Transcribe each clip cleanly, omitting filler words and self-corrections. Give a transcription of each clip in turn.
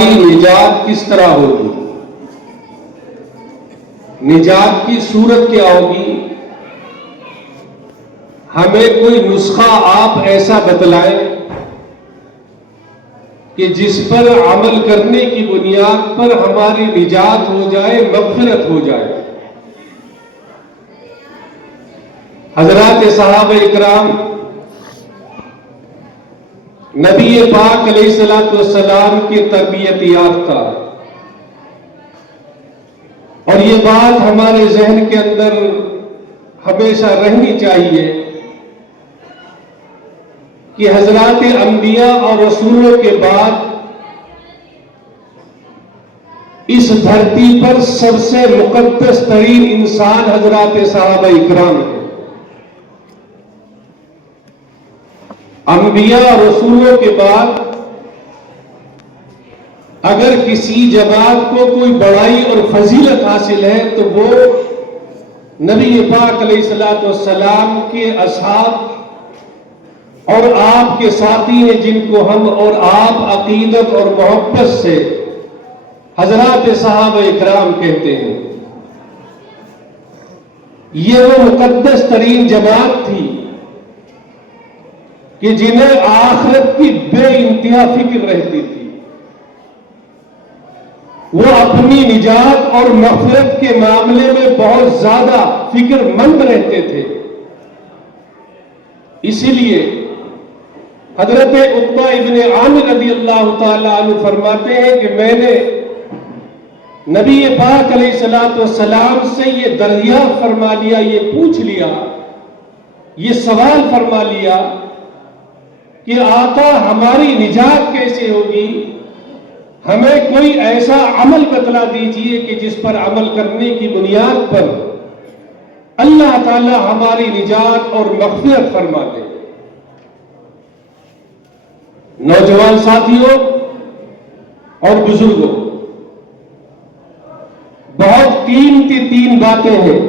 ہماری نجات کس طرح ہوگی، نجات کی صورت کیا ہوگی؟ ہمیں کوئی نسخہ آپ ایسا بتلائیں کہ جس پر عمل کرنے کی بنیاد پر ہماری نجات ہو جائے، مغفرت ہو جائے۔ حضرات صحابہ اکرام نبی پاک علیہ الصلوۃ والسلام کی تربیت یافتہ، اور یہ بات ہمارے ذہن کے اندر ہمیشہ رہنی چاہیے کہ حضرات انبیاء اور رسولوں کے بعد اس دھرتی پر سب سے مقدس ترین انسان حضرات صحابہ اکرام ہیں۔ انبیاء اور رسولوں کے بعد اگر کسی جماعت کو کوئی بڑائی اور فضیلت حاصل ہے تو وہ نبی پاک علیہ الصلوۃ والسلام کے اصحاب اور آپ کے ساتھی ہیں، جن کو ہم اور آپ عقیدت اور محبت سے حضرات صحابہ اکرام کہتے ہیں۔ یہ وہ مقدس ترین جماعت تھی کہ جنہیں آخرت کی بے انتہا فکر رہتی تھی۔ وہ اپنی نجات اور مغفرت کے معاملے میں بہت زیادہ فکر مند رہتے تھے۔ اسی لیے حضرت عقبہ ابن عامر رضی اللہ تعالی عنہ فرماتے ہیں کہ میں نے نبی پاک علیہ الصلوۃ والسلام سے یہ دریافت فرما لیا، یہ پوچھ لیا، یہ سوال فرما لیا کہ آقا ہماری نجات کیسے ہوگی؟ ہمیں کوئی ایسا عمل بتلا دیجئے کہ جس پر عمل کرنے کی بنیاد پر اللہ تعالی ہماری نجات اور مغفرت فرما دے۔ نوجوان ساتھیوں اور بزرگوں، بہت قیمتی تین باتیں ہیں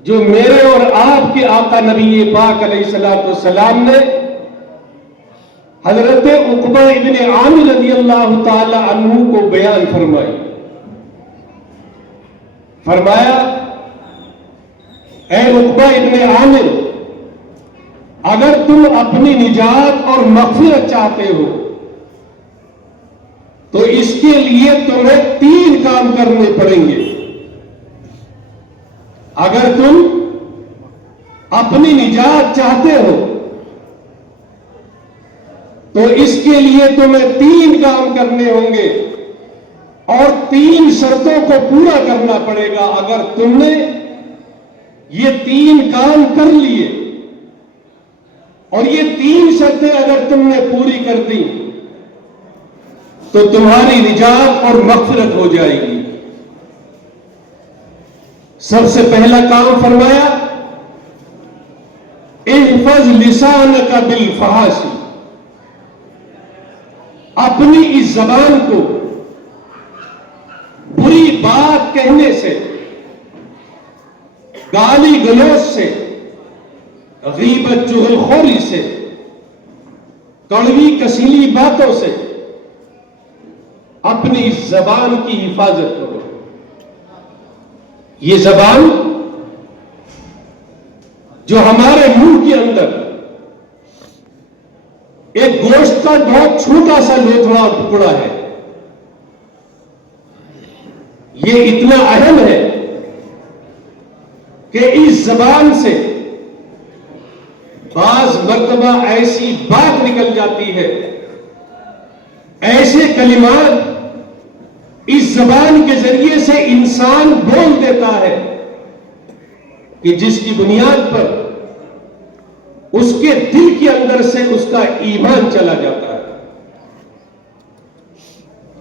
جو میرے اور آپ کے آقا نبی پاک علیہ الصلوۃ والسلام نے حضرت عقبہ ابن عامر رضی اللہ تعالی عنہ کو بیان فرمائی۔ فرمایا، اے عقبہ ابن عامر، اگر تم اپنی نجات اور مغفرت چاہتے ہو تو اس کے لیے تمہیں تین کام کرنے پڑیں گے۔ اگر تم اپنی نجات چاہتے ہو تو اس کے لیے تمہیں تین کام کرنے ہوں گے اور تین شرطوں کو پورا کرنا پڑے گا۔ اگر تم نے یہ تین کام کر لیے اور یہ تین شرطیں اگر تم نے پوری کر دی تو تمہاری نجات اور مغفرت ہو جائے گی۔ سب سے پہلا کام فرمایا، احفظ لسانک بالفحش، اپنی اس زبان کو بری بات کہنے سے، گالی گلوچ سے، غیبت چغل خوری سے، کڑوی کسیلی باتوں سے اپنی اس زبان کی حفاظت کرو۔ یہ زبان جو ہمارے منہ کے اندر ایک گوشت کا بہت چھوٹا سا لوتھڑا ٹکڑا ہے، یہ اتنا اہم ہے کہ اس زبان سے بعض مرتبہ ایسی بات نکل جاتی ہے، ایسے کلمات اس زبان کے ذریعے سے انسان بول دیتا ہے کہ جس کی بنیاد پر اس کے دل کے اندر سے اس کا ایمان چلا جاتا ہے،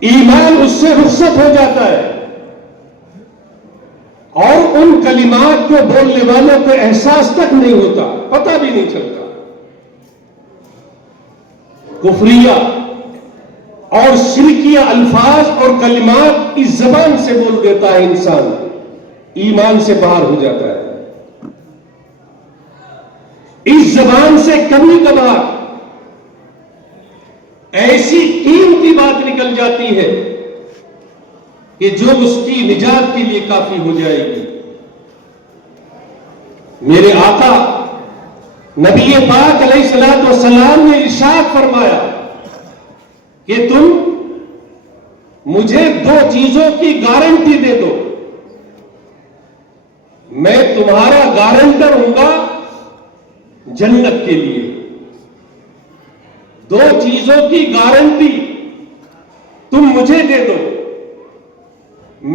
ایمان اس سے رخصت ہو جاتا ہے، اور ان کلمات کو بولنے والوں کو احساس تک نہیں ہوتا، پتہ بھی نہیں چلتا۔ کفریہ اور شرکیہ الفاظ اور کلمات اس زبان سے بول دیتا ہے انسان، ایمان سے باہر ہو جاتا ہے۔ اس زبان سے کبھی کبھار ایسی قیمتی بات نکل جاتی ہے کہ جو اس کی نجات کے لیے کافی ہو جائے گی۔ میرے آقا نبی پاک علیہ الصلوۃ والسلام نے ارشاد فرمایا کہ تم مجھے 2 چیزوں کی گارنٹی دے دو، میں تمہارا گارنٹر ہوں گا جنت کے لیے۔ 2 چیزوں کی گارنٹی تم مجھے دے دو،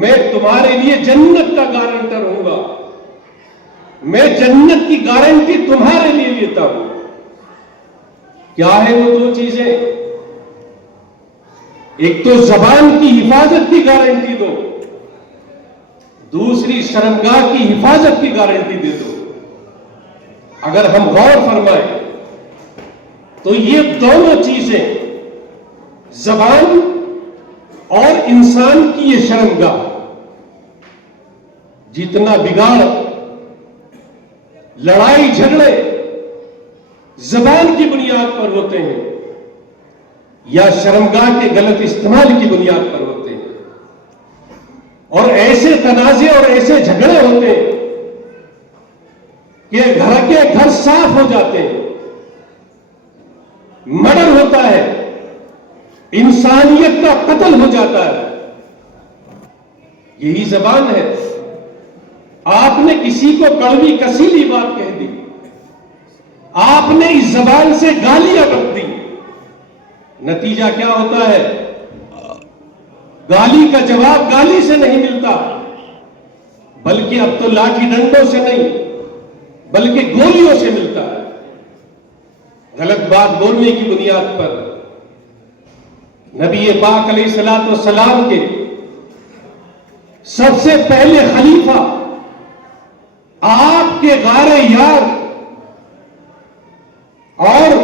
میں تمہارے لیے جنت کا گارنٹر ہوں گا، میں جنت کی گارنٹی تمہارے لیے لیتا ہوں۔ کیا ہے وہ 2 چیزیں؟ ایک تو زبان کی حفاظت کی گارنٹی دو، دوسری شرمگاہ کی حفاظت کی گارنٹی دے دو۔ اگر ہم غور فرمائیں تو یہ دونوں چیزیں، زبان اور انسان کی یہ شرمگاہ، جتنا بگاڑ، لڑائی جھگڑے زبان کی بنیاد پر ہوتے ہیں یا شرمگاہ کے غلط استعمال کی بنیاد پر ہوتے ہیں، اور ایسے تنازع اور ایسے جھگڑے ہوتے ہیں کہ گھر کے گھر صاف ہو جاتے ہیں، مرڈر ہوتا ہے، انسانیت کا قتل ہو جاتا ہے۔ یہی زبان ہے۔ آپ نے کسی کو کڑوی کسیلی بات کہہ دی، آپ نے اس زبان سے گالیاں بک دی، نتیجہ کیا ہوتا ہے؟ گالی کا جواب گالی سے نہیں ملتا، بلکہ اب تو لاٹھی ڈنڈوں سے نہیں بلکہ گولیوں سے ملتا ہے۔ غلط بات بولنے کی بنیاد پر نبی پاک علیہ الصلوۃ والسلام کے سب سے پہلے خلیفہ، آپ کے غار یار اور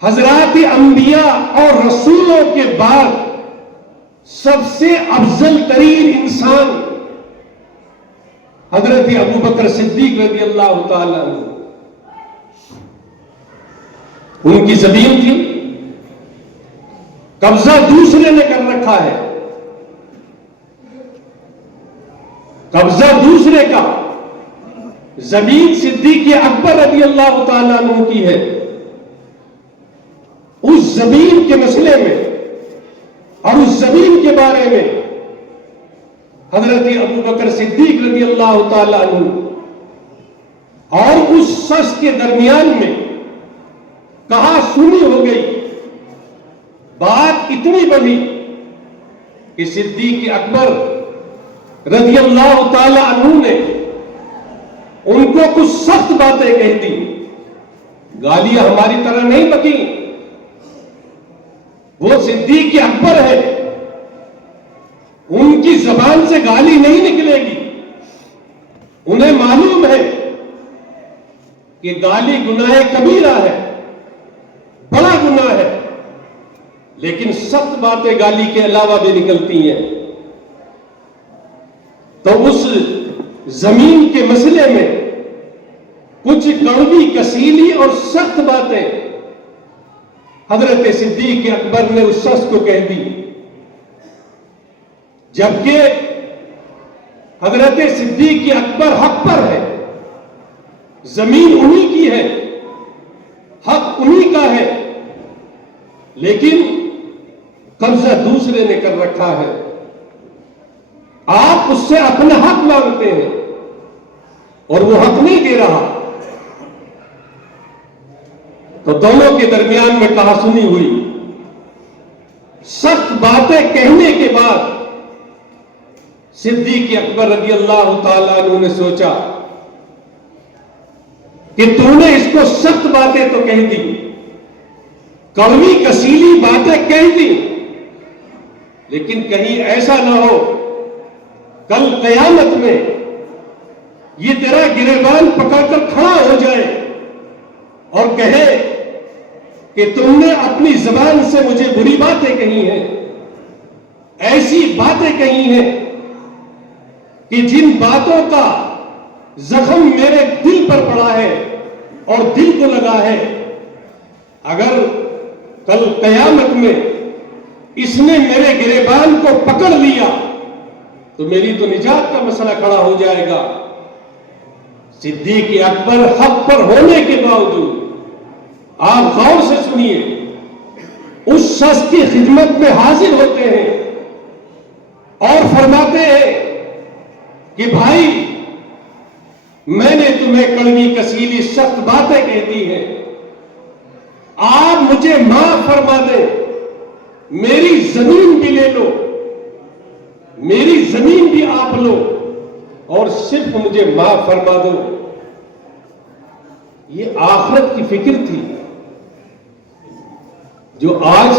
حضرات انبیاء اور رسولوں کے بعد سب سے افضل ترین انسان حضرت ابوبکر صدیق رضی اللہ تعالی عنہ، ان کی زمین تھی، قبضہ دوسرے نے کر رکھا ہے، قبضہ دوسرے کا، زمین صدیق اکبر رضی اللہ تعالیٰ عنہ کی ہے۔ اس زمین کے مسئلے میں اور اس زمین کے بارے میں حضرت ابوبکر صدیق رضی اللہ تعالیٰ عنہ اور اس شخص کے درمیان میں کہا سنی ہو گئی، بات اتنی بڑھی کہ صدیق اکبر رضی اللہ تعالی عنہ نے ان کو کچھ سخت باتیں کہہ دی۔ گالیاں ہماری طرح نہیں بکی، وہ صدیق اکبر ہے، ان کی زبان سے گالی نہیں نکلے گی، انہیں معلوم ہے کہ گالی گناہ کبیرہ ہے، بڑا گناہ ہے، لیکن سخت باتیں گالی کے علاوہ بھی نکلتی ہیں۔ تو اس زمین کے مسئلے میں کچھ کڑوی کسیلی اور سخت باتیں حضرت صدیق اکبر نے اس شخص کو کہہ دی، جبکہ حضرت صدیق اکبر حق پر ہے، زمین انہی کی ہے، حق انہی کا ہے، لیکن قبضہ دوسرے نے کر رکھا ہے۔ آپ اس سے اپنا حق مانگتے ہیں اور وہ حق نہیں دے رہا، تو دونوں کے درمیان میں کہا سنی ہوئی۔ سخت باتیں کہنے کے بعد صدیق اکبر رضی اللہ تعالیٰ عنہ نے سوچا کہ تو نے اس کو سخت باتیں تو کہہ دی، کڑوی کسیلی باتیں کہہ دی، لیکن کہیں ایسا نہ ہو کل قیامت میں یہ تیرا گریبان پکڑ کر کھڑا ہو جائے اور کہے کہ تم نے اپنی زبان سے مجھے بری باتیں کہی ہیں، ایسی باتیں کہی ہیں کہ جن باتوں کا زخم میرے دل پر پڑا ہے اور دل کو لگا ہے۔ اگر کل قیامت میں اس نے میرے گریبان کو پکڑ لیا تو میری تو نجات کا مسئلہ کھڑا ہو جائے گا۔ صدیق اکبر حق پر ہونے کے باوجود، آپ غور سے سنیے، اس شخص کی خدمت میں حاضر ہوتے ہیں اور فرماتے ہیں کہ بھائی، میں نے تمہیں کڑوی کسیلی سخت باتیں کہتی ہیں، آپ مجھے معاف فرما دیں، میری زمین بھی لے لو، میری زمین بھی آپ لو اور صرف مجھے معاف فرما دو۔ یہ آخرت کی فکر تھی جو آج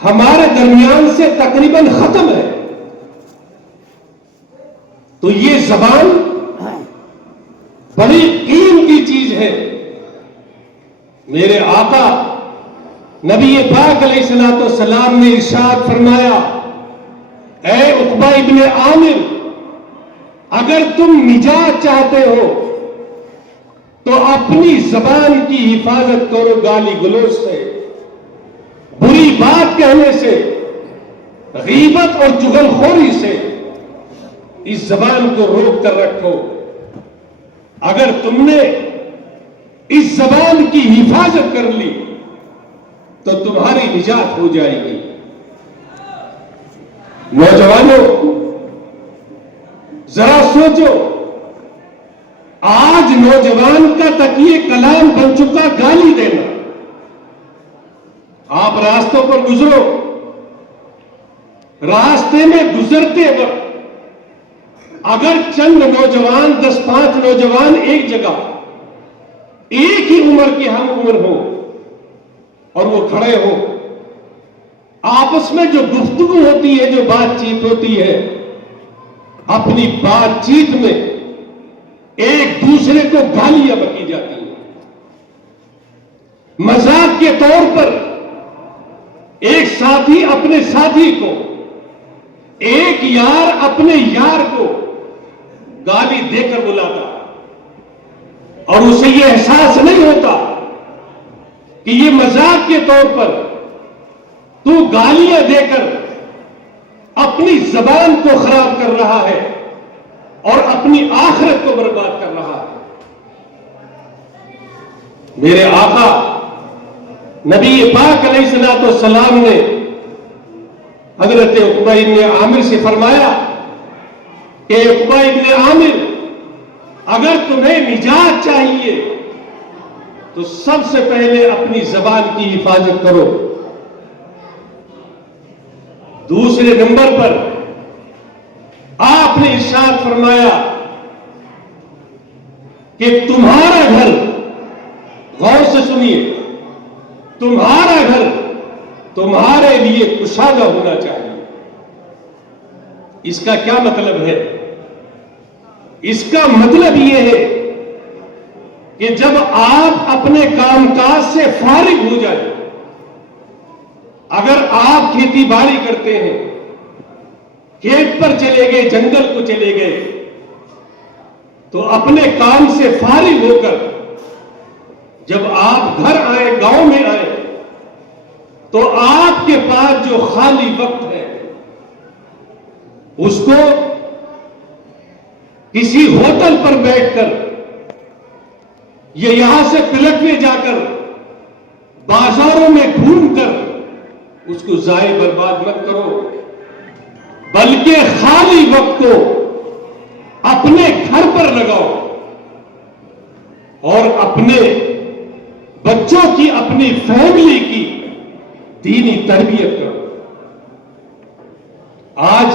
ہمارے درمیان سے تقریباً ختم ہے۔ تو یہ زبان بڑی قیمتی چیز ہے۔ میرے آقا نبی پاک علیہ الصلوۃ والسلام نے ارشاد فرمایا، اے عقبہ ابن عامر، اگر تم نجات چاہتے ہو تو اپنی زبان کی حفاظت کرو، گالی گلوچ سے، بری بات کہنے سے، غیبت اور چغل خوری سے اس زبان کو روک کر رکھو۔ اگر تم نے اس زبان کی حفاظت کر لی تو تمہاری نجات ہو جائے گی۔ نوجوانوں، ذرا سوچو، آج نوجوان کا تکیے کلام بن چکا گالی دینا۔ آپ راستوں پر گزرو، راستے میں گزرتے وقت اگر چند نوجوان، 10-5 نوجوان ایک جگہ، ایک ہی عمر کے ہم عمر ہو اور وہ کھڑے ہو، آپس میں جو گفتگو ہوتی ہے، جو بات چیت ہوتی ہے، اپنی بات چیت میں ایک دوسرے کو گالیاں بکی جاتی ہیں، مذاق کے طور پر ایک ساتھی اپنے ساتھی کو، ایک یار اپنے یار کو گالی دے کر بلاتا اور اسے یہ احساس نہیں ہوتا کہ یہ مذاق کے طور پر تو گالیاں دے کر اپنی زبان کو خراب کر رہا ہے اور اپنی آخرت کو برباد کر رہا ہے۔ میرے آقا نبی پاک علیہ الصلوۃ والسلام نے حضرت عقبہ ابن عامر سے فرمایا کہ عقبہ ابن عامر، اگر تمہیں نجات چاہیے تو سب سے پہلے اپنی زبان کی حفاظت کرو۔ دوسرے نمبر پر آپ نے ارشاد فرمایا کہ تمہارا گھر، غور سے سنیے، تمہارا گھر تمہارے لیے کشادہ ہونا چاہیے۔ اس کا کیا مطلب ہے؟ اس کا مطلب یہ ہے کہ جب آپ اپنے کام کاج سے فارغ ہو جائیں، اگر آپ کھیتی باڑی کرتے ہیں، کھیت پر چلے گئے، جنگل کو چلے گئے، تو اپنے کام سے فارغ ہو کر جب آپ گھر آئے، گاؤں میں آئے، تو آپ کے پاس جو خالی وقت ہے اس کو کسی ہوٹل پر بیٹھ کر یا یہاں سے پلٹنے جا کر بازاروں میں گھوم کر اس کو ضائع برباد مت کرو، بلکہ خالی وقت کو اپنے گھر پر لگاؤ اور اپنے بچوں کی، اپنی فیملی کی دینی تربیت کرو۔ آج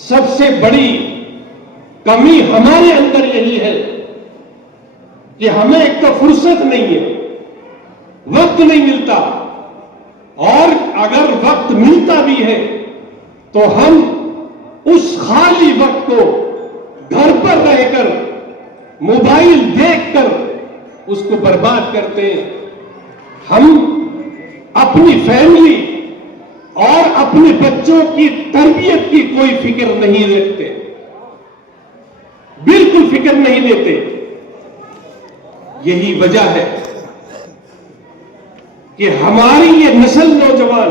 سب سے بڑی کمی ہمارے اندر یہی ہے کہ ہمیں ایک تو فرصت نہیں ہے، وقت نہیں ملتا، اور اگر وقت ملتا بھی ہے تو ہم اس خالی وقت کو گھر پر رہ کر موبائل دیکھ کر اس کو برباد کرتے ہیں۔ ہم اپنی فیملی اور اپنے بچوں کی تربیت کی کوئی فکر نہیں رکھتے، بالکل فکر نہیں لیتے۔ یہی وجہ ہے کہ ہماری یہ نسل نوجوان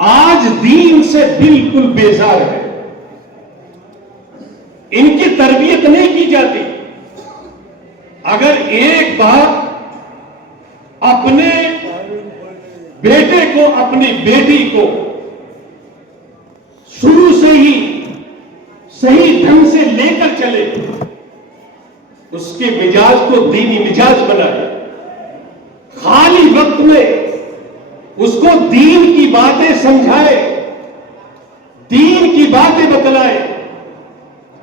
آج دین سے بالکل بیزار ہے، ان کی تربیت نہیں کی جاتی۔ اگر ایک باپ اپنے بیٹے کو، اپنی بیٹی کو شروع سے ہی صحیح ڈھنگ سے لے کر چلے، اس کے مزاج کو دینی مزاج بنائے، خالی وقت میں اس کو دین کی باتیں سمجھائے، دین کی باتیں بتلائے،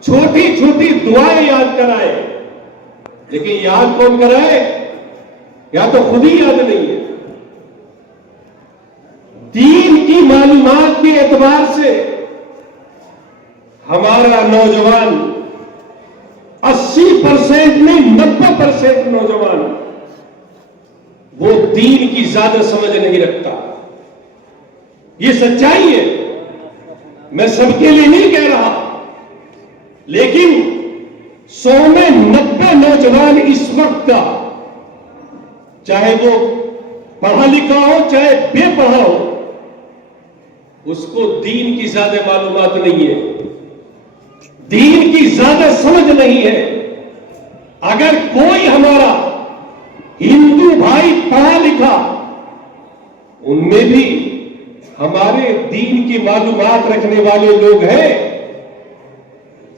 چھوٹی چھوٹی دعائیں یاد کرائے، لیکن یاد کون کرائے؟ یا تو خود ہی یاد نہیں ہے۔ دین کی معلومات کے اعتبار سے ہمارا نوجوان 80% میں 90% نوجوان وہ دین کی زیادہ سمجھ نہیں رکھتا۔ یہ سچائی ہے، میں سب کے لیے نہیں کہہ رہا، لیکن 100 میں 90 نوجوان اس وقت کا، چاہے وہ پڑھا لکھا ہو چاہے بے پڑھا ہو، اس کو دین کی زیادہ معلومات نہیں ہے، دین کی زیادہ سمجھ نہیں ہے۔ اگر کوئی ہمارا ہندو بھائی پڑھا لکھا، ان میں بھی ہمارے دین کی معلومات رکھنے والے لوگ ہیں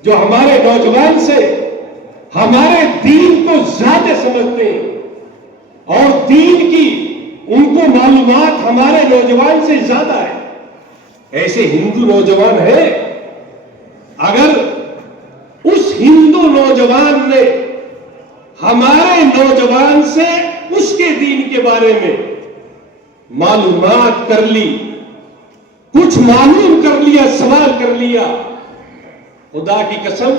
جو ہمارے نوجوان سے ہمارے دین کو زیادہ سمجھتے ہیں، اور دین کی ان کو معلومات ہمارے نوجوان سے زیادہ ہے۔ ایسے ہندو نوجوان ہیں، اگر اس ہندو نوجوان نے ہمارے نوجوان سے اس کے دین کے بارے میں معلومات کر لی، کچھ معلوم کر لیا، سوال کر لیا، خدا کی قسم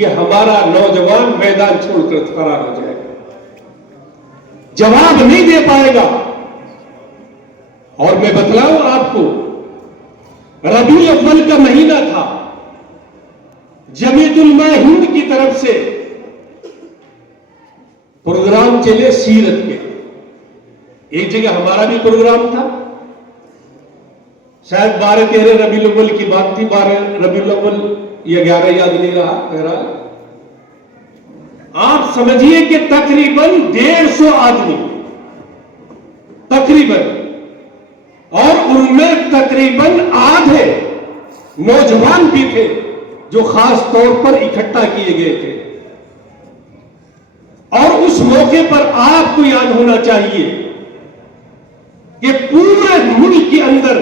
یہ ہمارا نوجوان میدان چھوڑ کر فرار ہو جائے گا، جواب نہیں دے پائے گا۔ اور میں بتلاؤں آپ کو، ربیع الاول کا مہینہ تھا، جمعیت علماء ہند کی طرف سے پروگرام چلے سیرت کے۔ ایک جگہ ہمارا بھی پروگرام تھا، شاید 12-13 ربیع الاول کی بات تھی، 12 ربیع الاول یا 11 یاد نہیں رہا، بہرحال آپ سمجھیے کہ تقریباً 150 آدمی تقریباً، اور ان میں تقریباً آدھے نوجوان بھی تھے جو خاص طور پر اکٹھا کیے گئے تھے۔ اور اس موقع پر آپ کو یاد ہونا چاہیے کہ پورے ملک کے اندر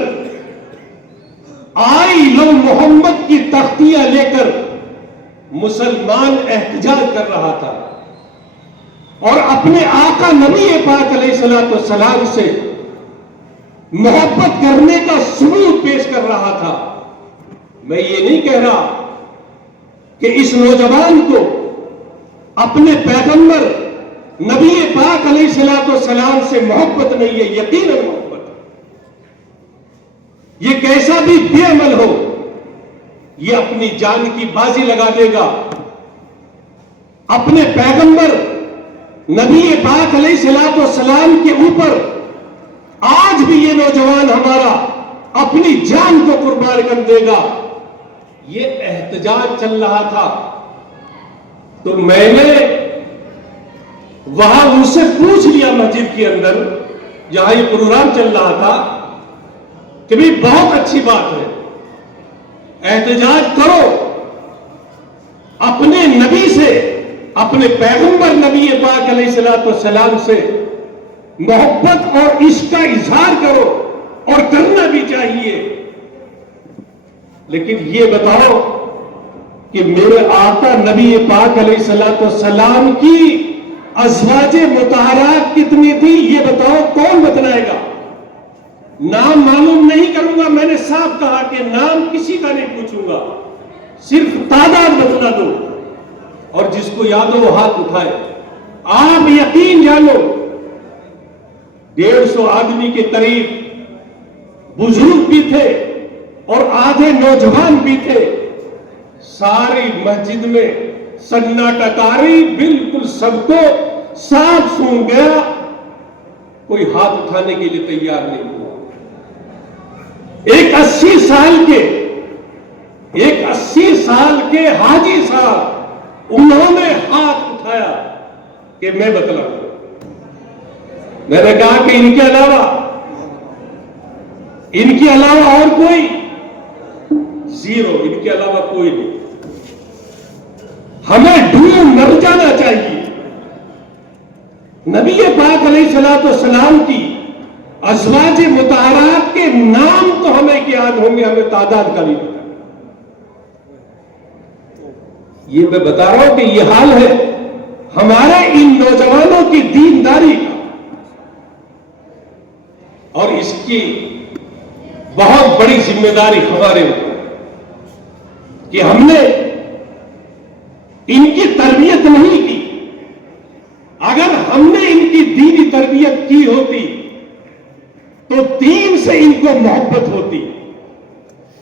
آئی لو محمد کی تختیاں لے کر مسلمان احتجاج کر رہا تھا، اور اپنے آقا نبی پاک علیہ الصلوۃ والسلام سے محبت کرنے کا ثبوت پیش کر رہا تھا۔ میں یہ نہیں کہہ رہا کہ اس نوجوان کو اپنے پیغمبر نبی پاک علیہ الصلوۃ والسلام سے محبت نہیں ہے، یقیناً محبت ہے۔ یہ کیسا بھی بے عمل ہو، یہ اپنی جان کی بازی لگا دے گا، اپنے پیغمبر نبی پاک علیہ الصلوۃ والسلام کے اوپر آج بھی یہ نوجوان ہمارا اپنی جان کو قربان کر دے گا۔ یہ احتجاج چل رہا تھا، تو میں نے وہاں ان سے پوچھ لیا مسجد کے اندر جہاں یہ پروگرام چل رہا تھا کہ بھی بہت اچھی بات ہے، احتجاج کرو، اپنے نبی سے، اپنے پیغمبر نبی پاک علیہ الصلوۃ والسلام سے محبت اور عشق کا اظہار کرو، اور کرنا بھی چاہیے، لیکن یہ بتاؤ کہ میرے آقا نبی پاک علیہ الصلوۃ والسلام کی ازواج مطہرات کتنی تھی، یہ بتاؤ، کون بتلائے گا؟ نام معلوم نہیں کروں گا، میں نے صاف کہا کہ نام کسی کا نہیں پوچھوں گا، صرف تعداد بتلا دو، اور جس کو یاد ہو وہ ہاتھ اٹھائے۔ آپ یقین جانو 150 آدمی کے قریب بزرگ بھی تھے اور آدھے نوجوان بھی تھے، ساری مسجد میں سناٹا طاری، بالکل سب کو صاف سن گیا، کوئی ہاتھ اٹھانے کے لیے تیار نہیں ہوا۔ ایک 80 سال کے حاجی صاحب، انہوں نے ہاتھ اٹھایا کہ میں بتلاؤں۔ میں نے کہا کہ ان کے علاوہ اور کوئی؟ زیرو، ان کے علاوہ کوئی نہیں۔ ہمیں ڈھونڈ مر جانا چاہیے۔ نبی پاک علیہ الصلوۃ والسلام کی ازواج مطہرات کے نام تو ہمیں یاد ہوں گے، ہمیں تعداد کا نہیں پتا۔ یہ میں بتا رہا ہوں کہ یہ حال ہے ہمارے ان نوجوانوں کی دینداری کا، اور اس کی بہت بڑی ذمہ داری ہمارے اوپر کہ ہم نے ان کی تربیت نہیں کی۔ اگر ہم نے ان کی دینی تربیت کی ہوتی تو دین سے ان کو محبت ہوتی،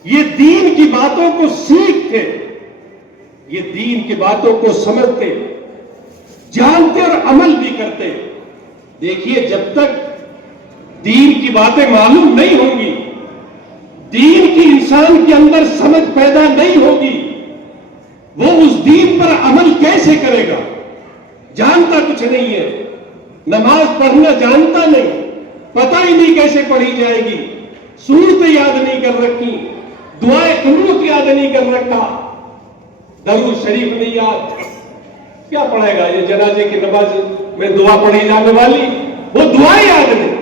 یہ دین کی باتوں کو سیکھتے، یہ دین کی باتوں کو سمجھتے، جانتے اور عمل بھی کرتے۔ دیکھیے، جب تک دین کی باتیں معلوم نہیں ہوں گی، دین کی انسان کے اندر سمجھ پیدا نہیں ہوگی، وہ اس دین پر عمل کیسے کرے گا؟ جانتا کچھ نہیں ہے، نماز پڑھنا جانتا نہیں، پتہ ہی نہیں کیسے پڑھی جائے گی، سورت یاد نہیں کر رکھی، دعائیں قنوت یاد نہیں کر رکھا، درود شریف نہیں یاد، کیا پڑھے گا؟ یہ جنازے کی نماز میں دعا پڑھی جانے والی، وہ دعائیں یاد نہیں۔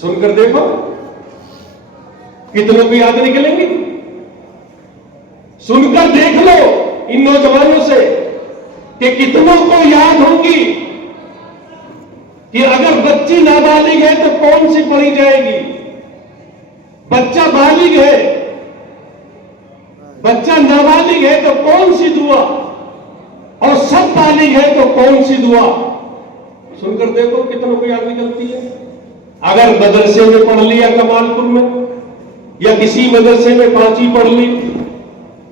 سن کر دیکھو کتنوں کو یاد نکلیں گی؟ سن کر دیکھ لو ان نوجوانوں سے کہ کتنوں کو یاد ہوں گی کہ اگر بچی نابالغ ہے تو کون سی پڑھی جائے گی، بچہ بالغ ہے، بچہ نابالغ ہے تو کون سی دعا، اور سب بالغ ہے تو کون سی دعا۔ سن کر دیکھو کتنوں کو یاد نکلتی ہے۔ اگر مدرسے میں پڑھ لیا کمال پور میں، یا کسی مدرسے میں پانچی پڑھ لی،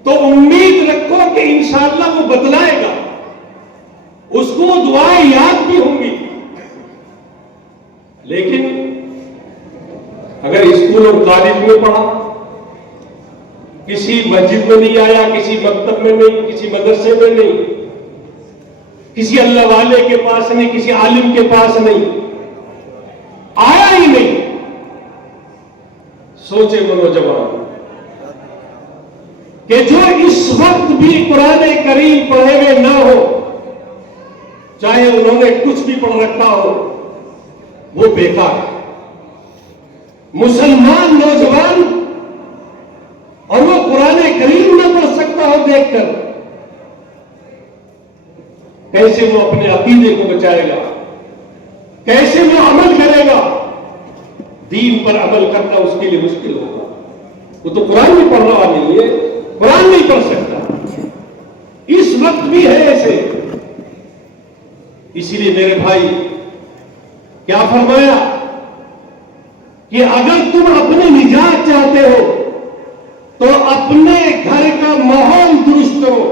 تو امید رکھو کہ انشاءاللہ وہ بتلائے گا، اس کو دعائیں یاد بھی ہوں گی۔ لیکن اگر اسکول اور کالج میں پڑھا، کسی مسجد میں نہیں آیا، کسی مکتب میں نہیں، کسی مدرسے میں نہیں، کسی اللہ والے کے پاس نہیں، کسی عالم کے پاس نہیں، آیا ہی نہیں، سوچے وہ نوجوان کہ جو اس وقت بھی قرآن کریم پڑھے ہوئے نہ ہو، چاہے انہوں نے کچھ بھی پڑھ رکھا ہو، وہ بیکار ہے۔ مسلمان نوجوان اور وہ قرآن کریم نہ پڑھ سکتا ہو دیکھ کر، کیسے وہ اپنے عقیدے کو بچائے گا؟ کیسے وہ عمل کرے گا؟ دین پر عمل کرنا اس کے لیے مشکل ہوگا۔ وہ تو قرآن بھی پڑھ رہا نہیں ہے، قرآن نہیں پڑھ سکتا۔ اس وقت بھی ہے ایسے۔ اسی لیے میرے بھائی کیا فرمایا کہ اگر تم اپنی نجات چاہتے ہو تو اپنے گھر کا ماحول درست کرو،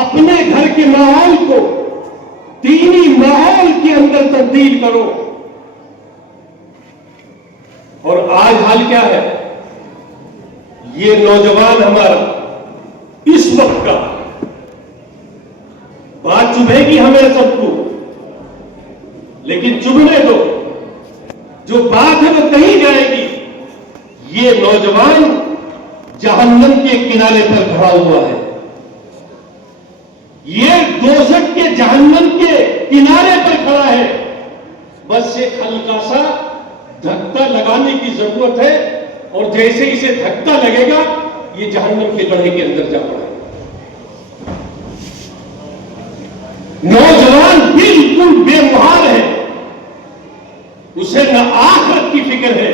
اپنے گھر کے ماحول کو دینی ماحول کے اندر تبدیل کرو۔ اور آج حال کیا ہے؟ یہ نوجوان ہمارا اس وقت کا بات چبھے گی ہمیں سب کو، لیکن چبھنے دو، جو بات ہے وہ کہیں جائے گی۔ یہ نوجوان جہنم کے کنارے پر کھڑا ہوا ہے، یہ دوزخ کے جہنم کے کنارے پر کھڑا ہے، بس ایک ہلکا سا دھکا لگانے کی ضرورت ہے، اور جیسے اسے دھکا لگے گا یہ جہنم کے گڑھے کے اندر جا پڑے گا۔ نوجوان بالکل بے مہار ہے، اسے نہ آخرت کی فکر ہے،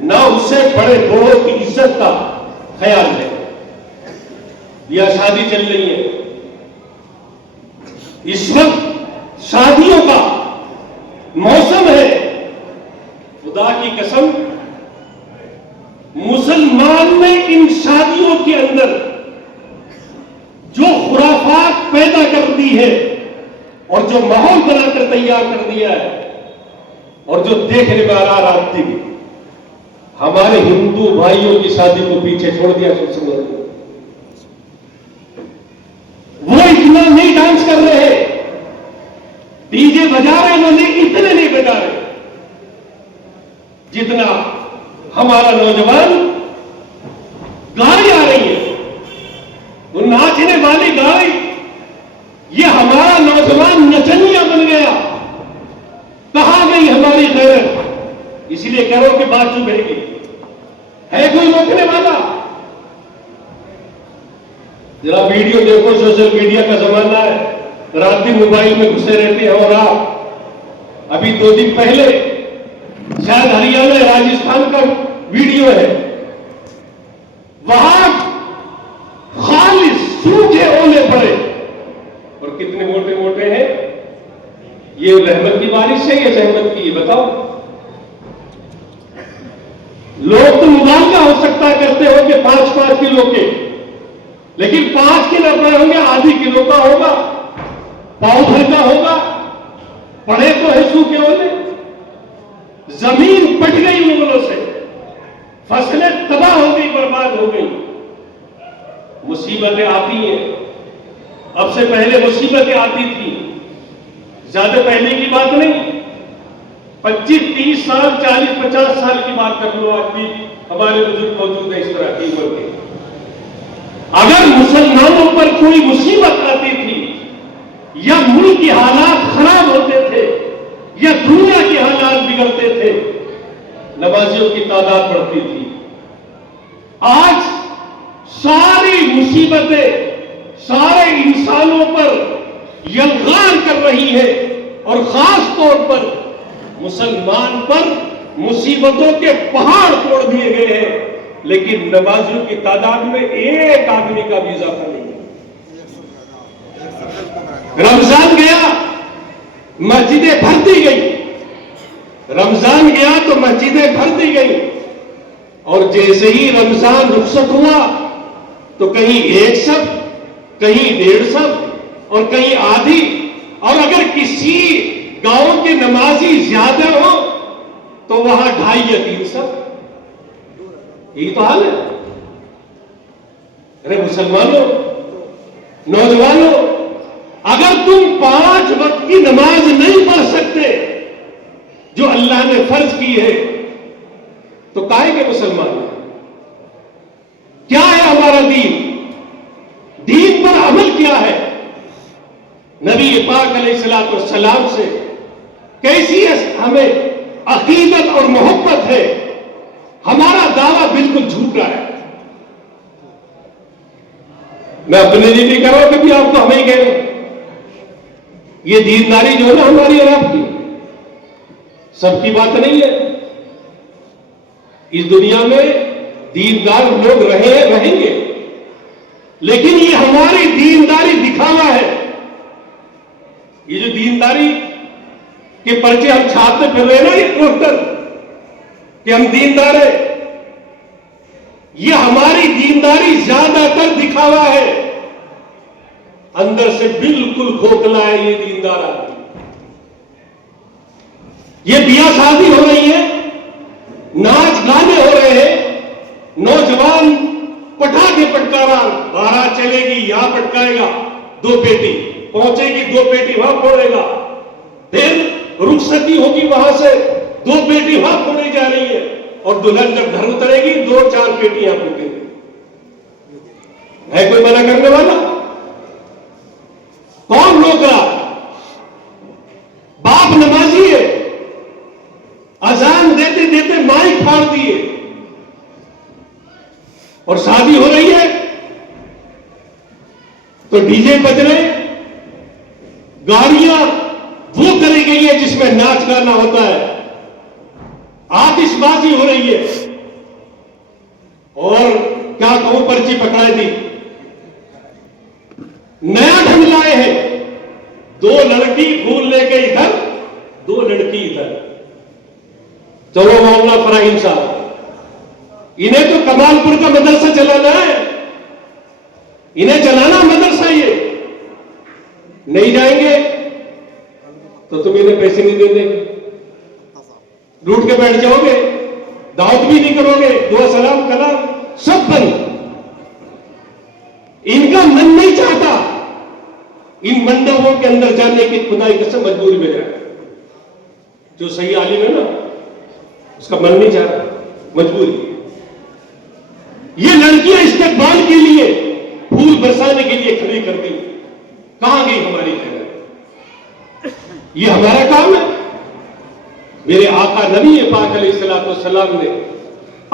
نہ اسے بڑے بوڑھوں کی عزت کا خیال ہے۔ یا شادی چل رہی ہے، اس وقت شادیوں کا موسم ہے، خدا کی قسم مسلمان نے ان شادیوں کے اندر جو خرافات پیدا کر دی ہے اور جو ماحول بنا کر تیار کر دیا ہے اور جو دیکھنے میں آ رہا تھی ہمارے ہندو بھائیوں کی شادی کو پیچھے چھوڑ دیا سوشل میڈیا۔ وہ اتنا نہیں ڈانس کر رہے، ڈی جے بجا رہے وہ اتنے نہیں بجا رہے جتنا ہمارا نوجوان گاڑی آ رہی ہے، وہ ناچنے والی گاڑی، یہ ہمارا نوجوان نچنیا بن گیا۔ کہاں گئی ہماری غیرت؟ اسی لیے کہہ رہا ہوں کہ بات چپ رہے گی، ہے کوئی روکنے والا؟ ذرا ویڈیو دیکھو، سوشل میڈیا کا زمانہ ہے، رات دن موبائل میں گھسے رہتے ہیں۔ اور آپ ابھی 2 دن پہلے شاید ہریانہ راجستھان کا ویڈیو ہے، وہاں خالص سوکھے اولے پڑے، اور کتنے موٹے موٹے ہیں۔ یہ رحمت کی بارش ہے یا زحمت کی؟ بتاؤ۔ لوگ تو مبالغہ ہو سکتا ہے کرتے ہو کہ 5-5 کلو کے، لیکن 5 کلو پر ہوں گے، آدھی کلو کا ہوگا، پاؤ بھر کا ہوگا، پڑے تو ہے سوکھے اولے۔ زمین پٹ گئی اولوں سے، فصلیں تباہ ہو گئی، برباد ہو گئی۔ مصیبتیں آتی ہیں، اب سے پہلے مصیبتیں آتی تھی، زیادہ پہلے کی بات نہیں، 25-30 سال 40-50 سال کی بات کر لو، آج بھی ہمارے بزرگ موجود ہیں اس طرح کی عمر کے۔ اگر مسلمانوں پر کوئی مصیبت آتی تھی یا ملک کے حالات خراب ہوتے تھے یا دنیا کے حالات بگڑتے تھے، نمازیوں کی تعداد بڑھتی تھی۔ آج ساری مصیبتیں سارے انسانوں پر یلغار کر رہی ہے، اور خاص طور پر مسلمان پر مصیبتوں کے پہاڑ توڑ دیے گئے ہیں، لیکن نمازیوں کی تعداد میں ایک آدمی کا بھی اضافہ نہیں ہے۔ رمضان گیا، مسجدیں بھرتی گئی، رمضان گیا تو مسجدیں بھرتی گئی، اور جیسے ہی رمضان رخصت ہوا تو کہیں 1 صف، کہیں 1.5 صف، اور کہیں آدھی، اور اگر کسی گاؤں کے نمازی زیادہ ہو تو وہاں 2.5 یا 3 صف۔ یہی تو حال ہے۔ ارے مسلمانوں، نوجوانوں، اگر تم 5 وقت کی نماز نہیں پڑھ سکتے جو اللہ نے فرض کی ہے تو کاہے کے مسلمان ہیں؟ کیا ہے ہمارا دین؟ دین پر عمل کیا ہے؟ نبی پاک علیہ الصلوۃ والسلام سے کیسی ہمیں عقیدت اور محبت ہے؟ ہمارا دعویٰ بالکل جھوٹا ہے۔ میں اپنے لیے بھی کہہ رہا ہوں، کبھی آپ تو ہمیں ہی کہہ رہے ہیں۔ یہ دینداری جو ہے نا ہماری اور آپ کی، سب کی بات نہیں ہے۔ اس دنیا میں دیندار لوگ رہیں گے، لیکن یہ ہماری دینداری دکھاوا ہے۔ یہ جو دینداری کے پرچے ہم چھاپتے پھر رہے ہیں نا، یہ پوسٹر کہ ہم دیندار ہیں، یہ ہماری دینداری زیادہ تر دکھاوا ہے، اندر سے بالکل کھوکھلا ہے یہ دیندار آدمی۔ یہ بیاہ شادی ہو رہی ہے، ناچ گانے ہو رہے ہیں، نوجوان پٹاخے پٹکا رہا، بارات چلے گی یہاں پٹکائے گا، 2 پیٹی پہنچے گی، 2 پیٹی وہاں پھوڑے گا، پھر رخصتی ہوگی، وہاں سے 2 پیٹی وہاں پھوڑی جا رہی ہے، اور دلہن جب گھر اترے گی 2-4 پیٹیاں پھوٹیں گی۔ ہے کوئی منع کرنے والا؟ کون روک رہا؟ باپ نمازی ہے، اذان دیتے دیتے مائک پھاڑ دیے، اور شادی ہو رہی ہے تو ڈی جے بج رہے، گاڑیاں وہ کری گئی ہے جس میں ناچ گانا ہوتا ہے، آتش بازی ہو رہی ہے، اور کیا کہوں، پرچی پکڑائی دی، نیا ڈھنگ لائے ہیں، 2 لڑکی پھول لے کے ادھر، 2 لڑکی ادھر۔ چلو مولانا فراہیم صاحب، انہیں تو کمال پور کا مدرسہ چلانا ہے، انہیں چلانا مدرسہ، یہ نہیں جائیں گے تو تم انہیں پیسے نہیں دینے گے، روٹ کے بیٹھ جاؤ گے، دعوت بھی نہیں کرو گے، دعا سلام کلام سب بند۔ ان کا من نہیں چاہتا ان منڈپوں کے اندر جانے کی، خدا کی قسم مجبوری میں جائے۔ جو صحیح عالم ہے نا اس کا من نہیں چاہتا، مجبوری۔ یہ لڑکیاں استقبال کے لیے پھول برسانے کے لیے کھڑی کر دی، کہاں گئی ہماری خیر؟ یہ ہمارا کام ہے؟ میرے آقا نبی پاک علیہ الصلوۃ والسلام نے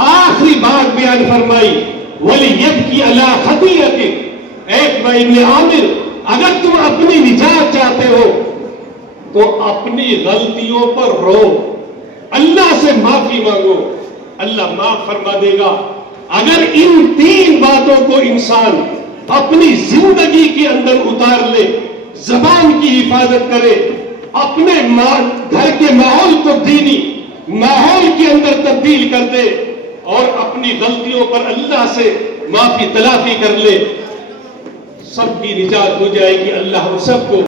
آخری بات بیان فرمائی، وَلِيَبْكِي عَلَىٰ خَطِيئَتِهِ، اے ابن عامر، اگر تم اپنی نجات چاہتے ہو تو اپنی غلطیوں پر رو، اللہ سے معافی مانگو، اللہ معاف فرما دے گا۔ اگر ان تین باتوں کو انسان اپنی زندگی کے اندر اتار لے، زبان کی حفاظت کرے، اپنے گھر کے ماحول کو دینی ماحول کے اندر تبدیل کر دے، اور اپنی غلطیوں پر اللہ سے معافی تلافی کر لے، سب کی نجات ہو جائے گی۔ اللہ ہم سب کو